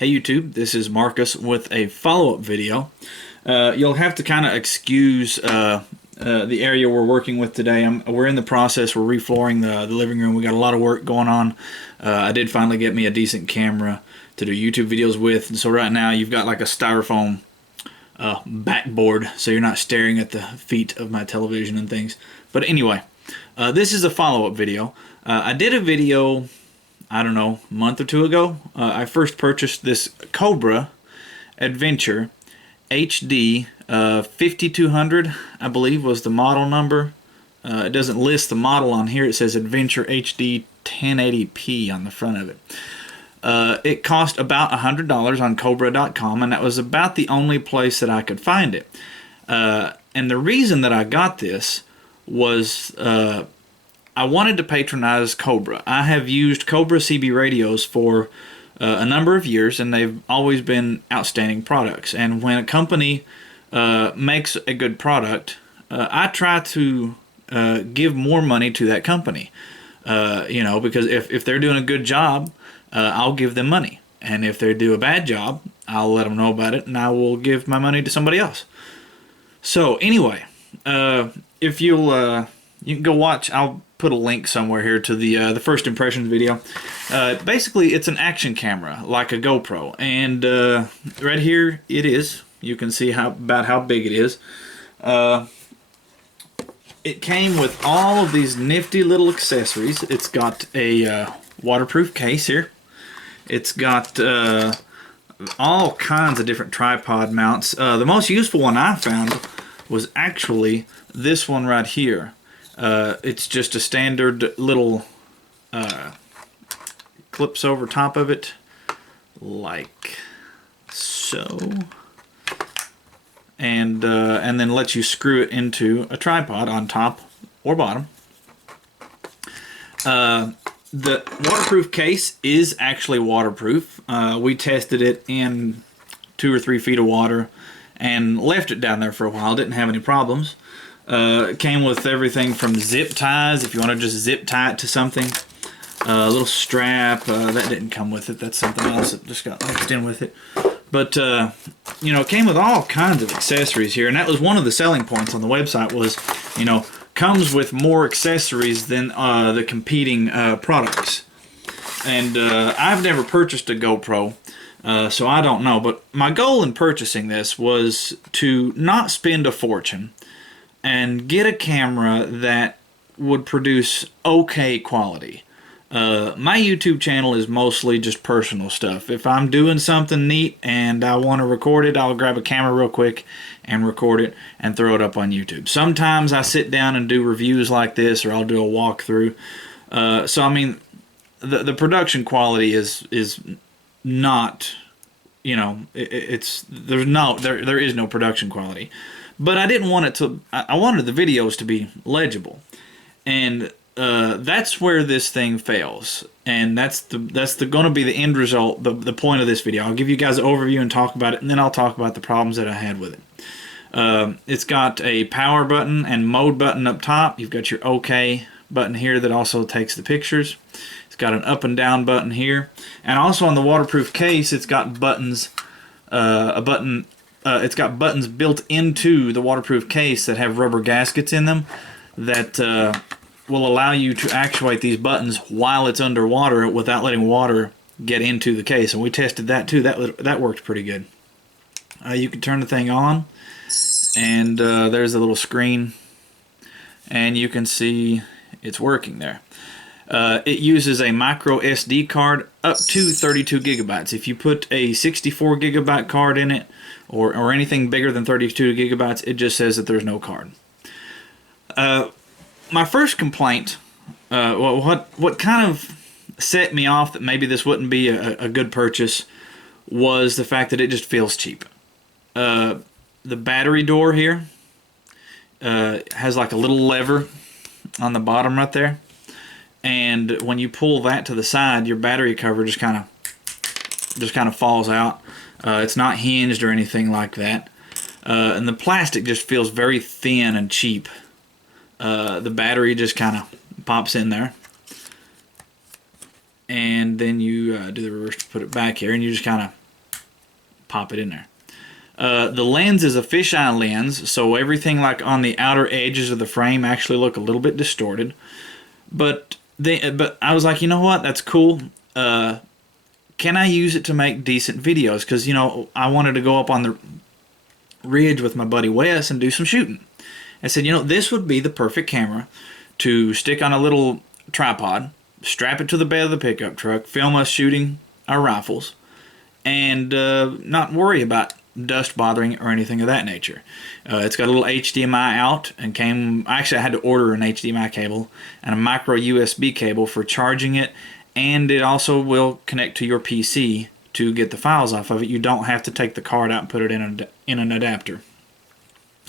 Hey YouTube, this is Marcus with a follow-up video. You'll have to kind of excuse the area we're working with today. We're in the process, we're reflooring the living room. We got a lot of work going on. I did finally get me a decent camera to do YouTube videos with, and so right now you've got like a styrofoam backboard, so you're not staring at the feet of my television and things. But anyway, this is a follow-up video. I did a video, I don't know, a month or two ago. I first purchased this Cobra Adventure HD 5200, I believe was the model number. It doesn't list the model on here. It says Adventure HD 1080p on the front of it. It cost about $100 on Cobra.com, and that was about the only place that I could find it. And the reason that I got this was I wanted to patronize Cobra. I have used Cobra CB radios for a number of years, and they've always been outstanding products. And when a company makes a good product, I try to give more money to that company. Because if they're doing a good job, I'll give them money. And if they do a bad job, I'll let them know about it, and I will give my money to somebody else. So anyway, if you'll you can go watch. I'll put a link somewhere here to the first impressions video. Basically, it's an action camera like a GoPro, and right here it is. You can see about how big it is. It came with all of these nifty little accessories. It's got a waterproof case here. It's got all kinds of different tripod mounts. The most useful one I found was actually this one right here. It's just a standard little clips over top of it, like so, and then lets you screw it into a tripod on top or bottom. The waterproof case is actually waterproof. We tested it in 2 or 3 feet of water and left it down there for a while. Didn't have any problems. It came with everything from zip ties, if you want to just zip tie it to something. A little strap, that didn't come with it. That's something else that just got mixed in with it. But, it came with all kinds of accessories here. And that was one of the selling points on the website was, comes with more accessories than the competing products. And I've never purchased a GoPro, so I don't know. But my goal in purchasing this was to not spend a fortune and get a camera that would produce okay quality. My YouTube channel is mostly just personal stuff. If I'm doing something neat and I want to record it, I'll grab a camera real quick and record it and throw it up on YouTube. Sometimes I sit down and do reviews like this, or I'll do a walkthrough. So I mean, the production quality is not, there is no production quality. But I didn't want it to. I wanted the videos to be legible, and that's where this thing fails. And that's going to be the end result, the point of this video. I'll give you guys an overview and talk about it, and then I'll talk about the problems that I had with it. It's got a power button and mode button up top. You've got your OK button here that also takes the pictures. It's got an up and down button here, and also on the waterproof case, it's got buttons. It's got buttons built into the waterproof case that have rubber gaskets in them that will allow you to actuate these buttons while it's underwater without letting water get into the case. And we tested that too. That worked pretty good. You can turn the thing on, and there's a little screen, and you can see it's working there. It uses a micro SD card up to 32 gigabytes. If you put a 64 gigabyte card in it, or anything bigger than 32 gigabytes, it just says that there's no card. My first complaint, what kind of set me off that maybe this wouldn't be a good purchase, was the fact that it just feels cheap. The battery door here has like a little lever on the bottom right there, and when you pull that to the side, your battery cover just kind of falls out. It's not hinged or anything like that, and the plastic just feels very thin and cheap. The battery just kind of pops in there, and then you do the reverse to put it back here, and you just kind of pop it in there. The lens is a fisheye lens, so everything like on the outer edges of the frame actually look a little bit distorted. But I was like, you know what? That's cool. Can I use it to make decent videos? Because, you know, I wanted to go up on the ridge with my buddy Wes and do some shooting. I said, you know, this would be the perfect camera to stick on a little tripod, strap it to the bed of the pickup truck, film us shooting our rifles, and not worry about dust bothering or anything of that nature. It's got a little HDMI out and actually I had to order an HDMI cable and a micro USB cable for charging it, and it also will connect to your PC to get the files off of it. You don't have to take the card out and put it in an adapter.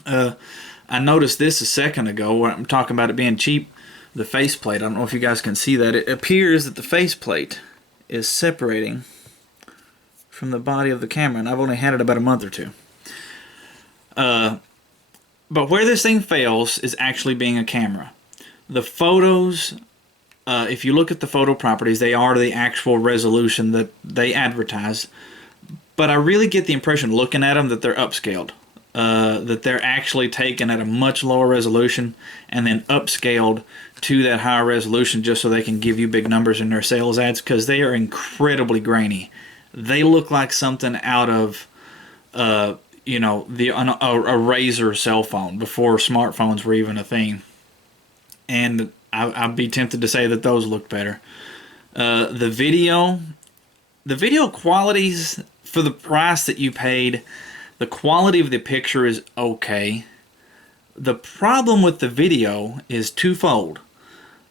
I noticed this a second ago where I'm talking about it being cheap. The faceplate, I don't know if you guys can see that. It appears that the faceplate is separating from the body of the camera, and I've only had it about a month or two. But where this thing fails is actually being a camera. The photos, if you look at the photo properties, they are the actual resolution that they advertise. But I really get the impression looking at them that they're upscaled. That they're actually taken at a much lower resolution and then upscaled to that higher resolution just so they can give you big numbers in their sales ads, because they are incredibly grainy. They look like something out of, you know, a Razor cell phone before smartphones were even a thing. And I'd be tempted to say that those look better. The video qualities for the price that you paid, the quality of the picture is okay. The problem with the video is twofold.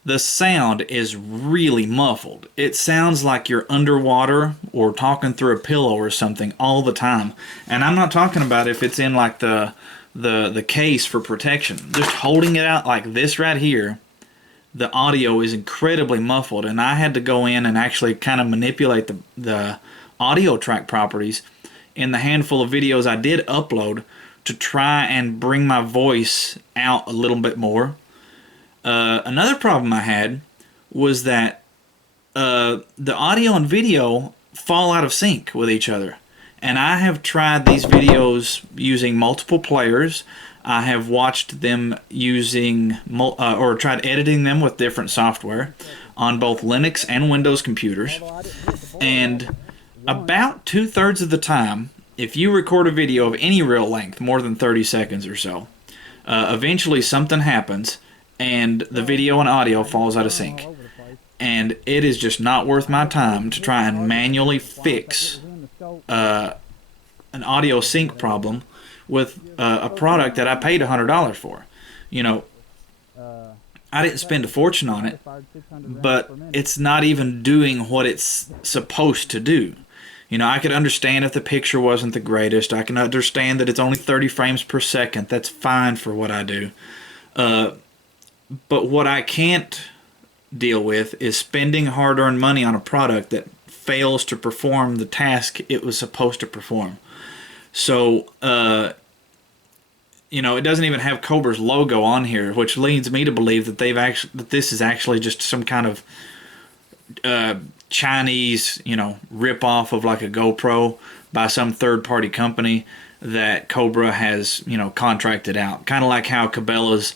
The sound is really muffled. It sounds like you're underwater or talking through a pillow or something all the time. And I'm not talking about if it's in like the case for protection. Just holding it out like this right here, the audio is incredibly muffled. And I had to go in and actually kind of manipulate the audio track properties in the handful of videos I did upload to try and bring my voice out a little bit more. Another problem I had was that the audio and video fall out of sync with each other. And I have tried these videos using multiple players. I have watched them using, or tried editing them with different software on both Linux and Windows computers. And about 2/3 of the time, if you record a video of any real length, more than 30 seconds or so, eventually something happens and the video and audio falls out of sync. And it is just not worth my time to try and manually fix an audio sync problem with a product that I paid $100 for. You know, I didn't spend a fortune on it, but it's not even doing what it's supposed to do. You know, I could understand if the picture wasn't the greatest. I can understand that it's only 30 frames per second. That's fine for what I do. But what I can't deal with is spending hard-earned money on a product that fails to perform the task it was supposed to perform. So, you know, it doesn't even have Cobra's logo on here, which leads me to believe that this is actually just some kind of Chinese, you know, rip-off of like a GoPro by some third-party company that Cobra has, you know, contracted out. Kind of like how Cabela's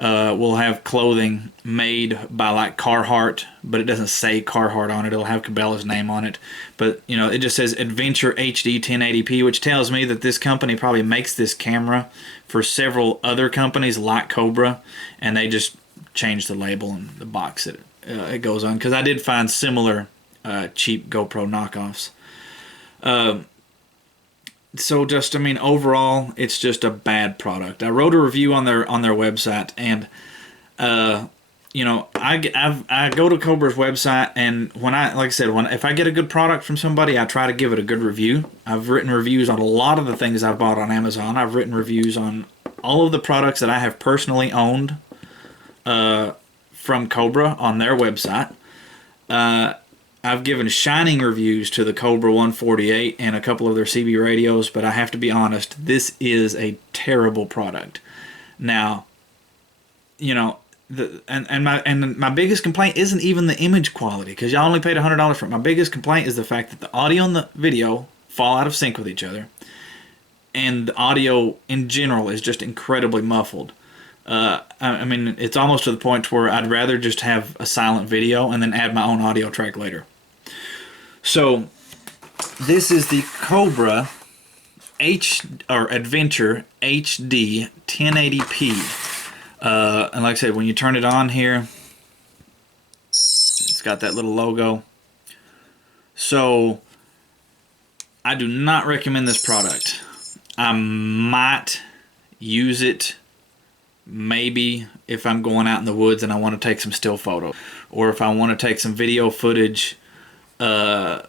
will have clothing made by like Carhartt, but it doesn't say Carhartt on it. It'll have Cabela's name on it. But, you know, it just says Adventure HD 1080p, which tells me that this company probably makes this camera for several other companies like Cobra, and they just change the label and the box that it goes on. Because I did find similar cheap GoPro knockoffs. So just, I mean, overall, it's just a bad product. I wrote a review on their website, and you know, I go to Cobra's website, and when if I get a good product from somebody, I try to give it a good review. I've written reviews on a lot of the things I've bought on Amazon. I've written reviews on all of the products that I have personally owned from Cobra on their website. I've given shining reviews to the Cobra 148 and a couple of their CB radios, but I have to be honest, this is a terrible product. Now, you know, my biggest complaint isn't even the image quality, because y'all only paid $100 for it. My biggest complaint is the fact that the audio and the video fall out of sync with each other, and the audio in general is just incredibly muffled. I mean, it's almost to the point where I'd rather just have a silent video and then add my own audio track later. So this is the Cobra Adventure HD 1080p. And like I said, when you turn it on here, it's got that little logo. So I do not recommend this product. I might use it maybe if I'm going out in the woods and I want to take some still photos, or if I want to take some video footage and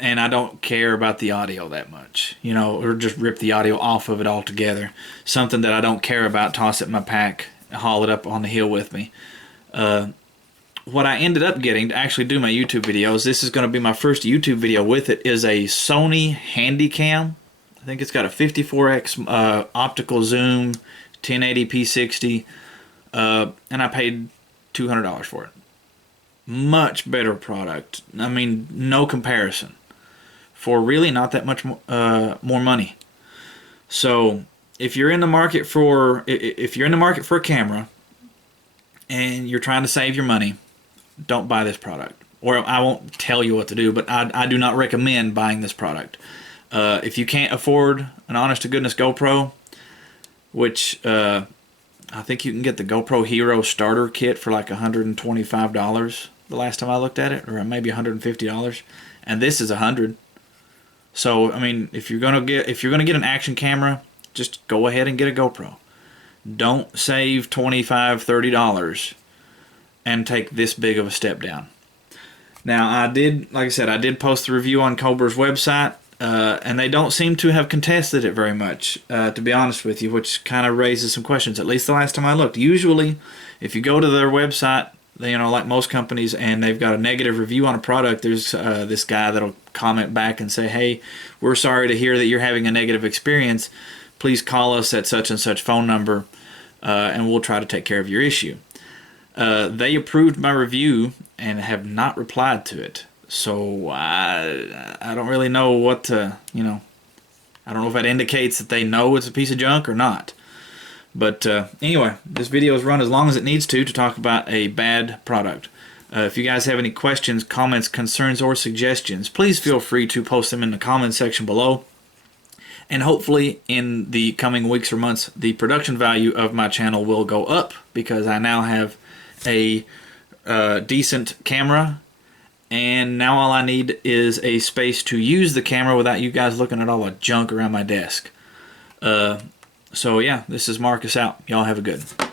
I don't care about the audio that much, you know, or just rip the audio off of it altogether. Something that I don't care about, toss it in my pack, haul it up on the hill with me. What I ended up getting to actually do my YouTube videos, this is going to be my first YouTube video with it, is a Sony Handycam. I think it's got a 54x optical zoom, 1080p 60, and I paid $200 for it. Much better product. I mean, no comparison. For really not that much more money. So if you're in the market for a camera and you're trying to save your money, don't buy this product. Or I won't tell you what to do, but I do not recommend buying this product. If you can't afford an honest-to-goodness GoPro, which I think you can get the GoPro Hero starter kit for like $125 the last time I looked at it, or maybe $150, and this is $100. So I mean, if you're gonna get an action camera, just go ahead and get a GoPro. Don't save $25-$30 and take this big of a step down. Now like I said, I did post the review on Cobra's website. And they don't seem to have contested it very much, to be honest with you, which kind of raises some questions, at least the last time I looked. Usually, if you go to their website, you know, like most companies, and they've got a negative review on a product, there's this guy that'll comment back and say, hey, we're sorry to hear that you're having a negative experience. Please call us at such and such phone number, and we'll try to take care of your issue. They approved my review and have not replied to it. So I don't really know what to, you know, I don't know if that indicates that they know it's a piece of junk or not. But anyway, this video is run as long as it needs to talk about a bad product. If you guys have any questions, comments, concerns, or suggestions, please feel free to post them in the comment section below. And hopefully in the coming weeks or months, the production value of my channel will go up because I now have a decent camera. And now all I need is a space to use the camera without you guys looking at all the junk around my desk. So yeah, this is Marcus out. Y'all have a good one.